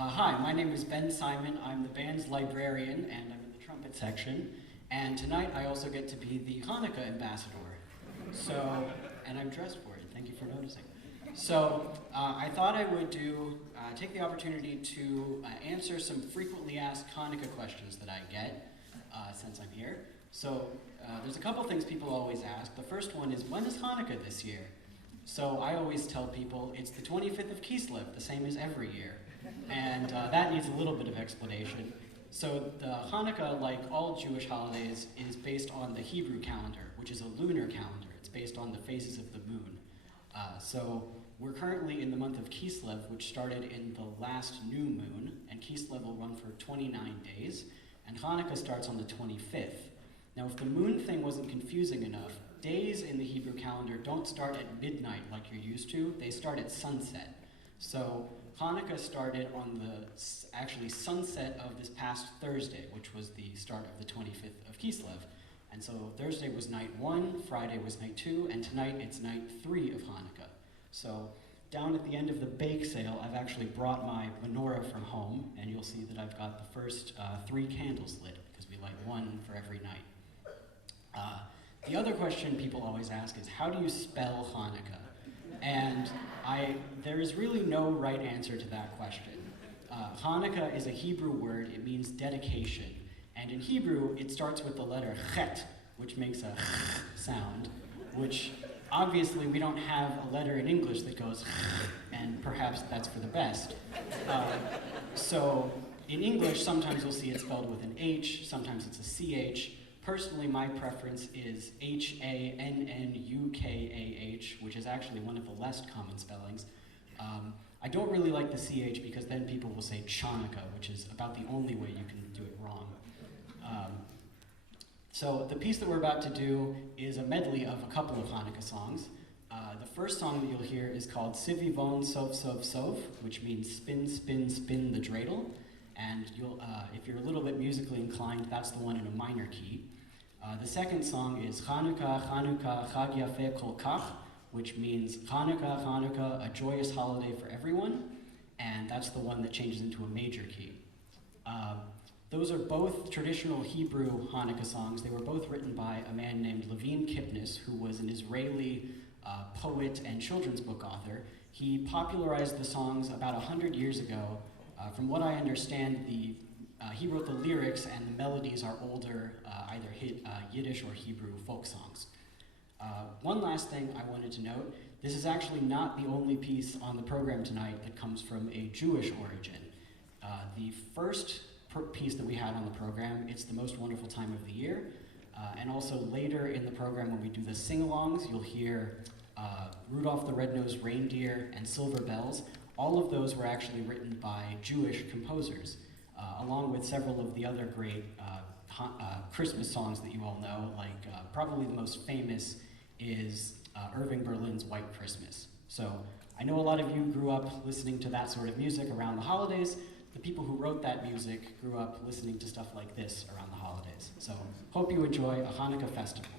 Hi, my name is Ben Simon. I'm the band's librarian, and I'm in the trumpet section. And tonight I also get to be the Hanukkah ambassador. And I'm dressed for it. Thank you for noticing. I thought I would take the opportunity to answer some frequently asked Hanukkah questions that I get since I'm here. There's a couple things people always ask. The first one is, when is Hanukkah this year? So I always tell people it's the 25th of Kislev, the same as every year. And that needs a little bit of explanation. So the Hanukkah, like all Jewish holidays, is based on the Hebrew calendar, which is a lunar calendar. It's based on the phases of the moon. So we're currently in the month of Kislev, which started in the last new moon, and Kislev will run for 29 days, and Hanukkah starts on the 25th. Now, if the moon thing wasn't confusing enough, days in the Hebrew calendar don't start at midnight like you're used to, they start at sunset. So Hanukkah started on the actually sunset of this past Thursday, which was the start of the 25th of Kislev. And so Thursday was night 1, Friday was night 2, and tonight it's night 3 of Hanukkah. So down at the end of the bake sale, I've actually brought my menorah from home, and you'll see that I've got the first 3 candles lit, because we light 1 for every night. The other question people always ask is, how do you spell Hanukkah? And there is really no right answer to that question. Hanukkah is a Hebrew word. It means dedication. And in Hebrew, it starts with the letter chet, which makes a sound, which obviously we don't have a letter in English that goes and perhaps that's for the best. So in English, sometimes you'll see it spelled with an H, sometimes it's a CH. Personally, my preference is H-A-N-N-U-K-A-H, which is actually one of the less common spellings. I don't really like the CH because then people will say Chanukah, which is about the only way you can do it wrong. So the piece that we're about to do is a medley of a couple of Hanukkah songs. The first song that you'll hear is called Sivivon Sov Sov Sov, which means spin, spin, spin the dreidel. And if you're a little bit musically inclined, that's the one in a minor key. The second song is Hanukkah, Hanukkah, Chag Yafeh Kol Kach, which means Hanukkah, Hanukkah, a joyous holiday for everyone. And that's the one that changes into a major key. Those are both traditional Hebrew Hanukkah songs. They were both written by a man named Levine Kipnis, who was an Israeli poet and children's book author. He popularized the songs about 100 years ago. From what I understand, he wrote the lyrics and the melodies are older, either Yiddish or Hebrew folk songs. One last thing I wanted to note, this is actually not the only piece on the program tonight that comes from a Jewish origin. The first piece that we had on the program, It's the Most Wonderful Time of the Year, and also later in the program when we do the sing-alongs, you'll hear Rudolph the Red-Nosed Reindeer and Silver Bells. All of those were actually written by Jewish composers, along with several of the other great Christmas songs that you all know, like probably the most famous is Irving Berlin's White Christmas. So I know a lot of you grew up listening to that sort of music around the holidays. The people who wrote that music grew up listening to stuff like this around the holidays. So hope you enjoy a Hanukkah festival.